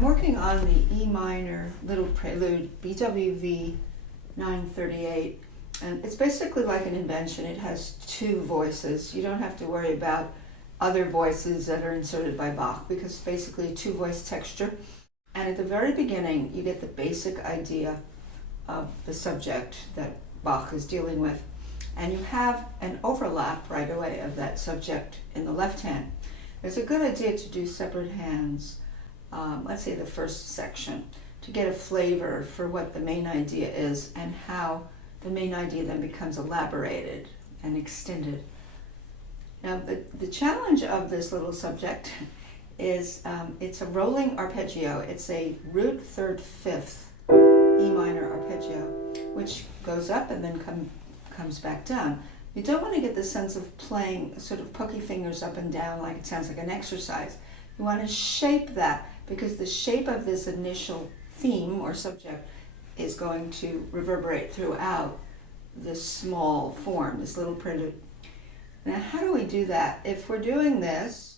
I'm working on the E minor little prelude, BWV 938, and it's basically like an invention. It has two voices. You don't have to worry about other voices that are inserted by Bach, because basically two voice texture. And at the very beginning, you get the basic idea of the subject that Bach is dealing with. And you have an overlap right away of that subject in the left hand. It's a good idea to do separate hands, let's say the first section, to get a flavor for what the main idea is and how the main idea then becomes elaborated and extended. Now, the challenge of this little subject is it's a rolling arpeggio. It's a root, third, fifth E minor arpeggio, which goes up and then comes back down. You don't want to get the sense of playing sort of pokey fingers up and down like it sounds like an exercise. You want to shape that, because the shape of this initial theme or subject is going to reverberate throughout this small form, this little prelude. Now, how do we do that? If we're doing this,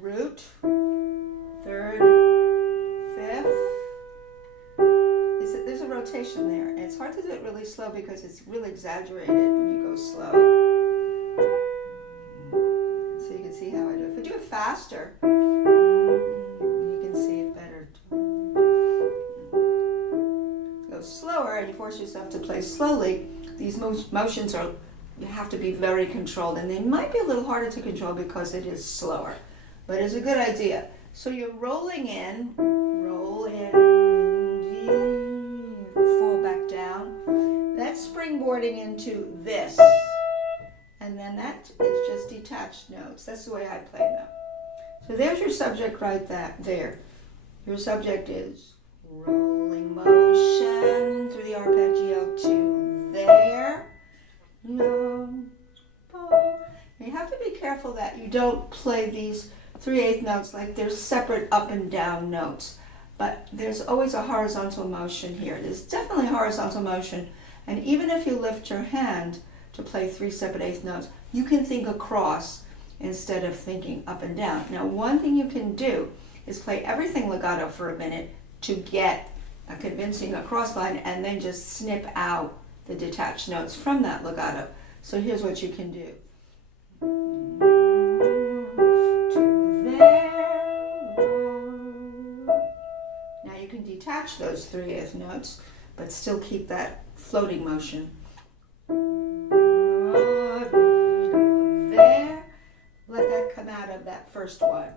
root, third, fifth, there's a rotation there. And it's hard to do it really slow because it's really exaggerated when you go slow. So you can see how I do it. If we do it faster, you can see it better. Go slower and you force yourself to play slowly. These motions you have to be very controlled, and they might be a little harder to control because it is slower, but it's a good idea. So you're rolling in, roll in, fall back down. That's springboarding into this, and then that is just detached notes. That's the way I play them. So there's your subject right there. Your subject is rolling motion through the arpeggio to there. No. You have to be careful that you don't play these 3/8 notes like they're separate up and down notes. But there's always a horizontal motion here. There's definitely a horizontal motion. And even if you lift your hand to play 3 separate eighth notes, you can think across instead of thinking up and down. Now, one thing you can do is play everything legato for a minute to get a convincing across line, and then just snip out the detached notes from that legato. So here's what you can do. To there. Now you can detach those 3/8 notes, but still keep that floating motion. There. Let that come out of that first one.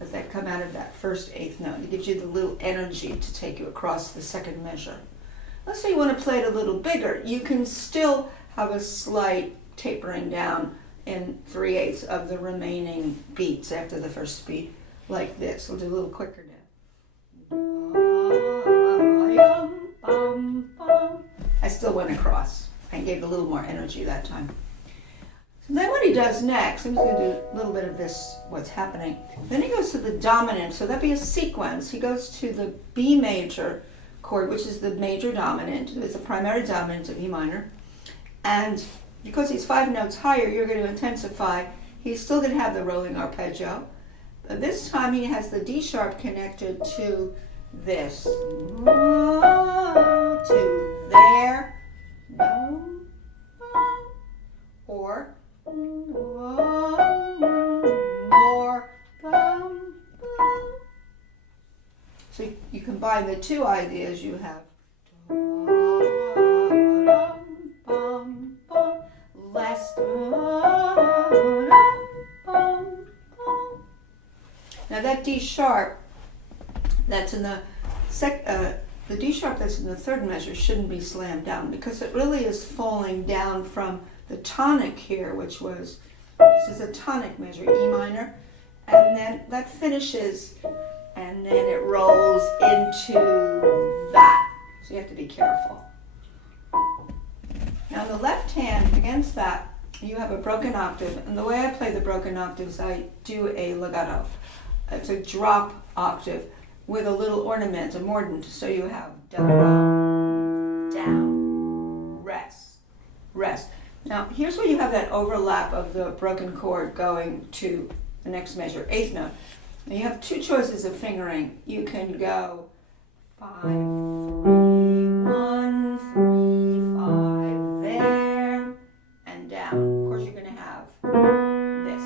Let that come out of that first eighth note. It gives you the little energy to take you across the second measure. Let's say you want to play it a little bigger. You can still have a slight tapering down in 3/8 of the remaining beats after the first beat, like this. We'll do a little quicker now. I still went across. I gave a little more energy that time. So then what he does next, I'm just going to do a little bit of this, what's happening. Then he goes to the dominant, so that'd be a sequence. He goes to the B major chord, which is the major dominant. It's a primary dominant of E minor. And because he's 5 notes higher, you're going to intensify. He's still going to have the rolling arpeggio. But this time he has the D sharp connected to this. To there. Or more. So you combine the two ideas you have. Less. Now that D sharp that's in the D sharp that's in the third measure shouldn't be slammed down, because it really is falling down from the tonic here, which was, this is a tonic measure, E minor, and then that finishes, and then it rolls into that. So you have to be careful. Now on the left hand, against that, you have a broken octave, and the way I play the broken octaves, I do a legato. It's a drop octave with a little ornament, a mordant, so you have down, down, rest, rest. Now here's where you have that overlap of the broken chord going to the next measure, eighth note. Now you have two choices of fingering. You can go 5, 3, 1, 3, 5, there, and down. Of course, you're going to have this.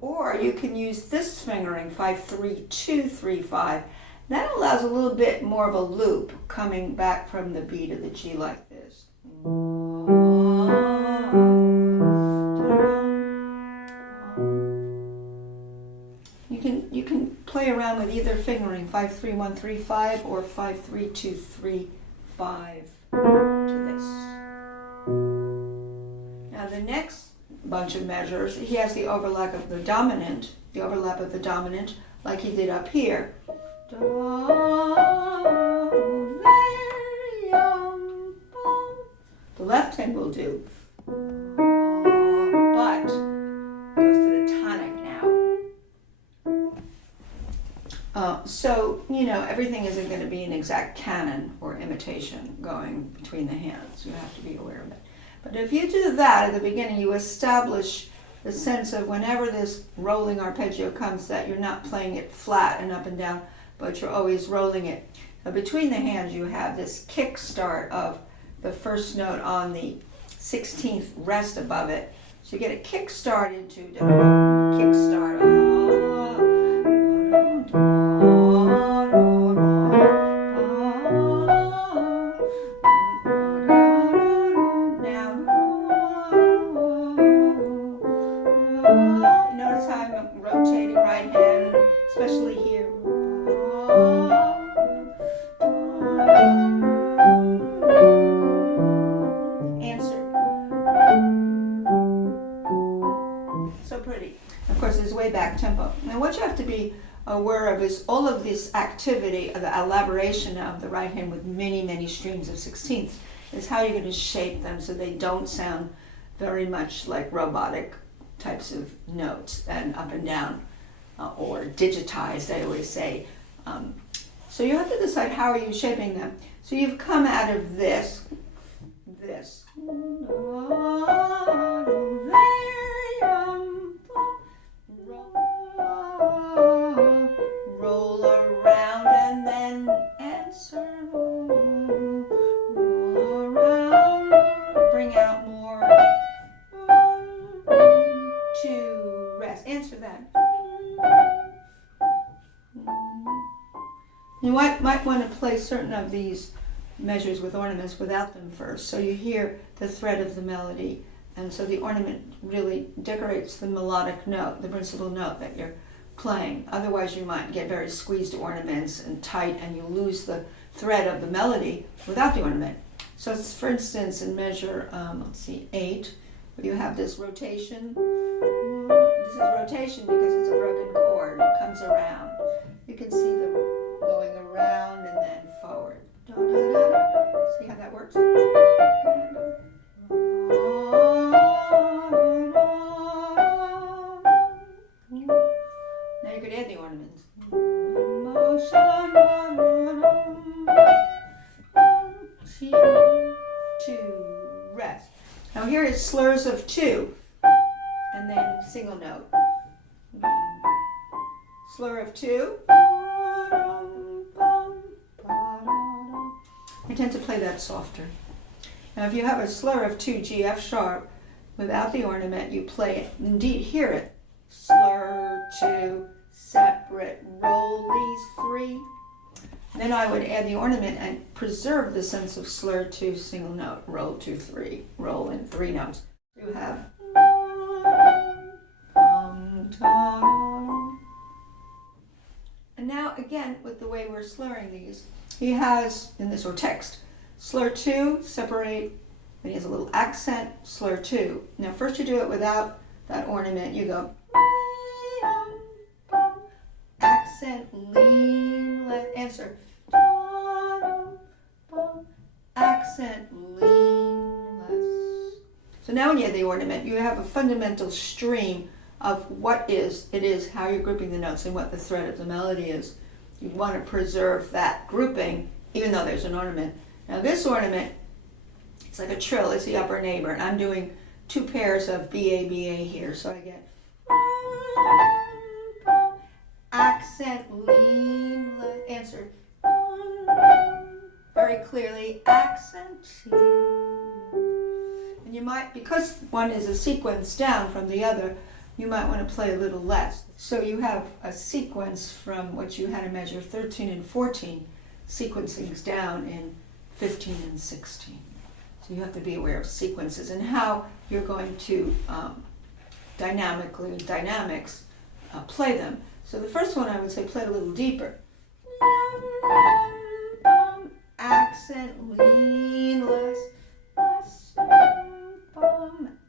Or you can use this fingering, 5, 3, 2, 3, 5. That allows a little bit more of a loop coming back from the B to the G like this. You can play around with either fingering, 5, 3, 1, 3, 5, or 5, 3, 2, 3, 5 to this. Now the next bunch of measures, he has the overlap of the dominant, like he did up here. The left hand will do, but goes to the tonic now. So, everything isn't going to be an exact canon or imitation going between the hands. You have to be aware of it. But if you do that at the beginning, you establish the sense of whenever this rolling arpeggio comes, that you're not playing it flat and up and down, but you're always rolling it. Now, between the hands, you have this kick start of the first note on the 16th rest above it. So you get a kick start into kick start. Notice how I'm rotating right hand, especially here. Way back tempo. Now what you have to be aware of is all of this activity, the elaboration of the right hand with many, many streams of 16ths, is how you're going to shape them so they don't sound very much like robotic types of notes and up and down or digitized, I always say. So you have to decide how are you shaping them. So you've come out of this. Roll around and then answer. Roll around, bring out more. 1, 2, rest. Answer that. You might want to play certain of these measures with ornaments without them first, so you hear the thread of the melody, and so the ornament really decorates the melodic note, the principal note that you're playing. Otherwise you might get very squeezed ornaments and tight, and you lose the thread of the melody without the ornament. So for instance, in measure 8, where you have this rotation. This is rotation because it's a broken chord. It comes around. You can see them going around and then forward. See how that works? Now you could add the ornaments. Two, rest. Now here is slurs of 2, and then single note. Slur of 2. I tend to play that softer. Now if you have a slur of 2, G, F sharp, without the ornament, you play it, indeed hear it. Slur 2, separate, roll these 3. Then I would add the ornament and preserve the sense of slur 2, single note, roll 2, 3, roll in 3 notes. You have and now again with the way we're slurring these, he has in this or text, slur 2, separate, then he has a little accent, slur 2. Now first you do it without that ornament, you go accent, lean, left, answer. Accent, lean, less. So now when you have the ornament, you have a fundamental stream of what it is, how you're grouping the notes and what the thread of the melody is. You want to preserve that grouping, even though there's an ornament. Now this ornament, it's like a trill, it's the upper neighbor, and I'm doing 2 pairs of B, A here, so I get accent, lean, answer very clearly, accent T. And you might, because one is a sequence down from the other, you might want to play a little less. So you have a sequence from what you had to measure 13 and 14, sequencings down in 15 and 16. So you have to be aware of sequences and how you're going to dynamics play them. So the first one I would say play it a little deeper. Accent, lean, less,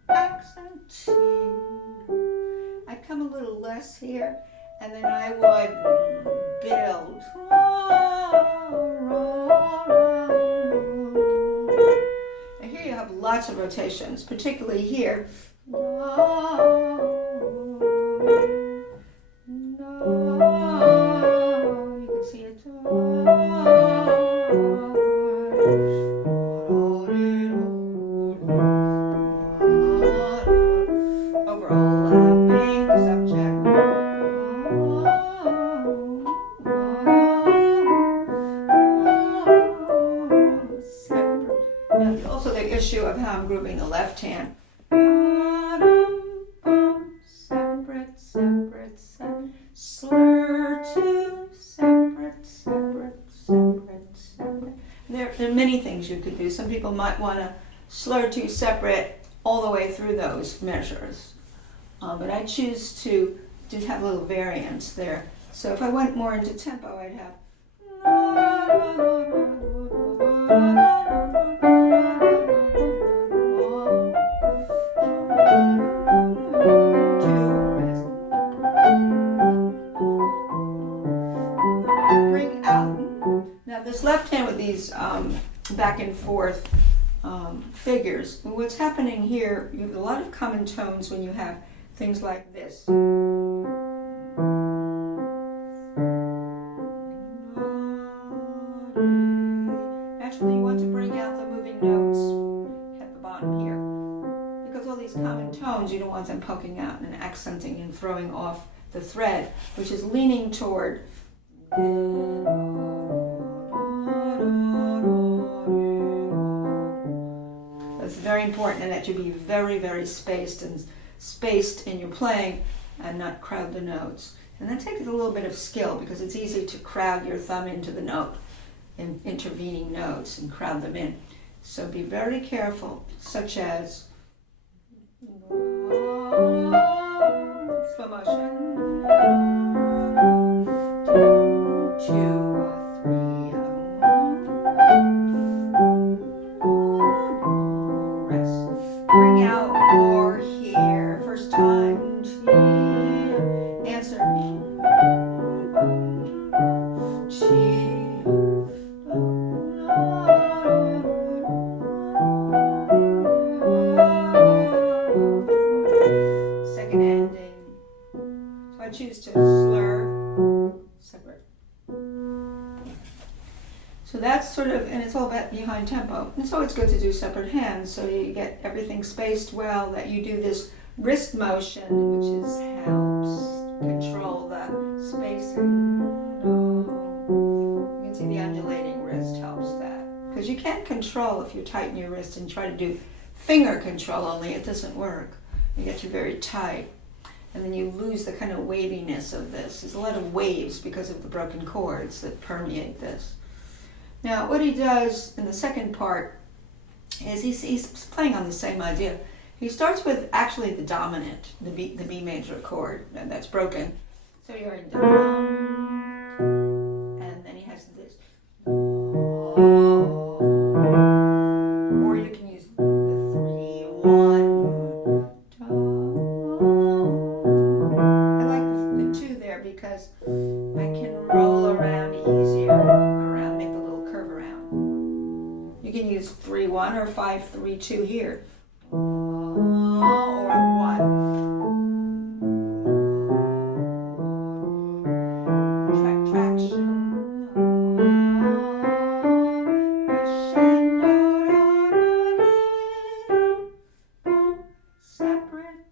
accent, T. I'd come a little less here, and then I would build. Now here you have lots of rotations, particularly here. You can see it. Overlapping subject. Now, also the issue of how I'm grouping the left hand. Separate, separate, separate. Slur two, separate, separate, separate, separate. There are many things you could do. Some people might want to slur two separate all the way through those measures. But I choose to just have a little variance there. So if I went more into tempo, I'd have. Bring out. Now this left hand with these back and forth figures. What's happening here, you have a lot of common tones when you have things like this. Actually, you want to bring out the moving notes at the bottom here. Because all these common tones, you don't want them poking out and accenting and throwing off the thread, which is leaning toward. It's very important that you be very, very spaced in your playing and not crowd the notes. And that takes a little bit of skill because it's easy to crowd your thumb into the note in intervening notes and crowd them in. So be very careful, such as slow motion. 2, 3. Bring out more here. First time. Answer. Second ending. So I choose to slur. Separate. So that's sort of, and it's all about behind tempo. And so it's good to do separate hands so you get everything spaced well, that you do this wrist motion, which is helps control the spacing. You can see the undulating wrist helps that. Because you can't control if you tighten your wrist and try to do finger control only, it doesn't work. You get you very tight. And then you lose the kind of waviness of this. There's a lot of waves because of the broken chords that permeate this. Now, what he does in the second part is he's playing on the same idea. He starts with actually the dominant, the B major chord, and that's broken. So you're in dum, and then he has this. Or you can use the 3-1. I like the 2 there because I can roll around easier. You can use 3-1 or 5-3-2 here, or 1. Traction. Separate.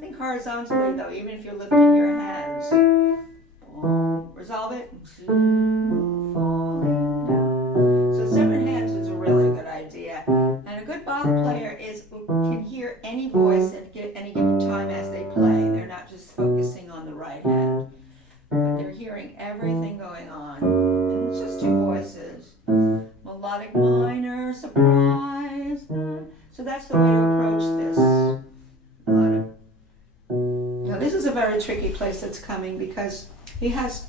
Think horizontally though, even if you're lifting your hands. falling down. So separate hands is a really good idea. And a good Bach player can hear any voice at any given time as they play. They're not just focusing on the right hand, but they're hearing everything going on. And it's just two voices. Melodic minor, surprise. So that's the way to approach this. Now this is a very tricky place that's coming because he has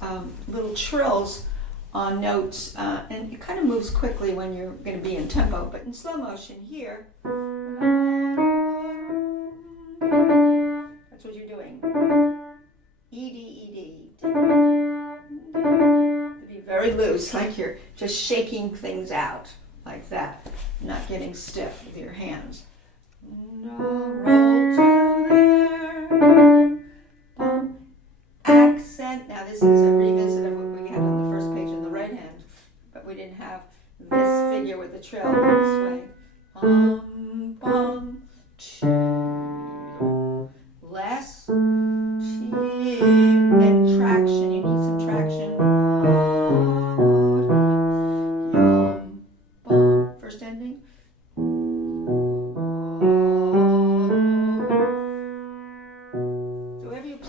little trills on notes, and it kind of moves quickly when you're going to be in tempo, but in slow motion here, that's what you're doing. E, D, E, D. To be very loose, like you're just shaking things out, like that, not getting stiff with your hands. Roll to there. Accent. Now this is a revisit of what we had on the first page on the right hand, but we didn't have this figure with the trill this way. Bum, less, then traction. You need some traction. First ending.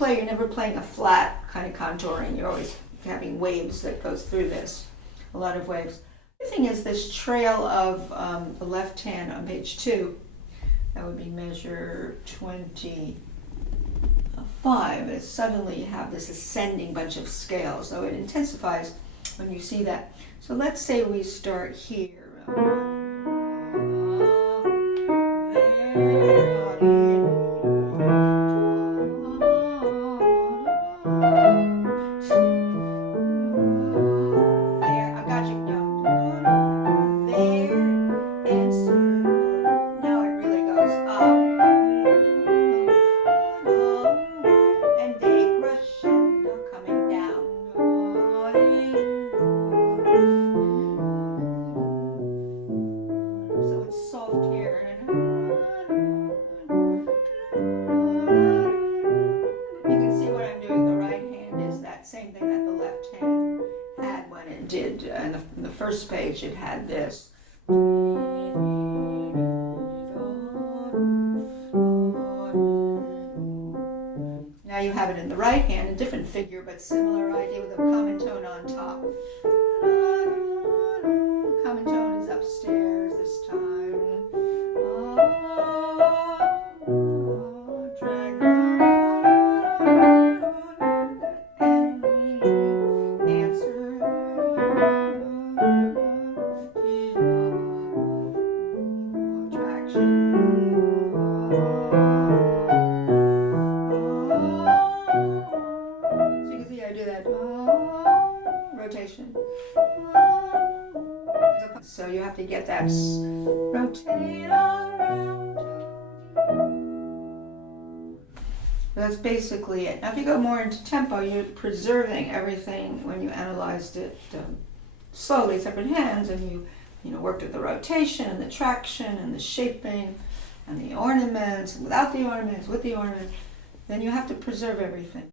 You're never playing a flat kind of contouring. You're always having waves that goes through this, a lot of waves. The thing is this trail of the left hand on page 2, that would be measure 25, is suddenly you have this ascending bunch of scales, so it intensifies when you see that. So let's say we start here. In the first page it had this. Now you have it in the right hand, a different figure but similar idea with a common tone on top. The common tone is upstairs this time. So you have to get that rotate around. That's basically it. Now if you go more into tempo, you're preserving everything when you analyzed it slowly, separate hands, and you worked with the rotation and the traction and the shaping and the ornaments, without the ornaments, with the ornaments. Then you have to preserve everything.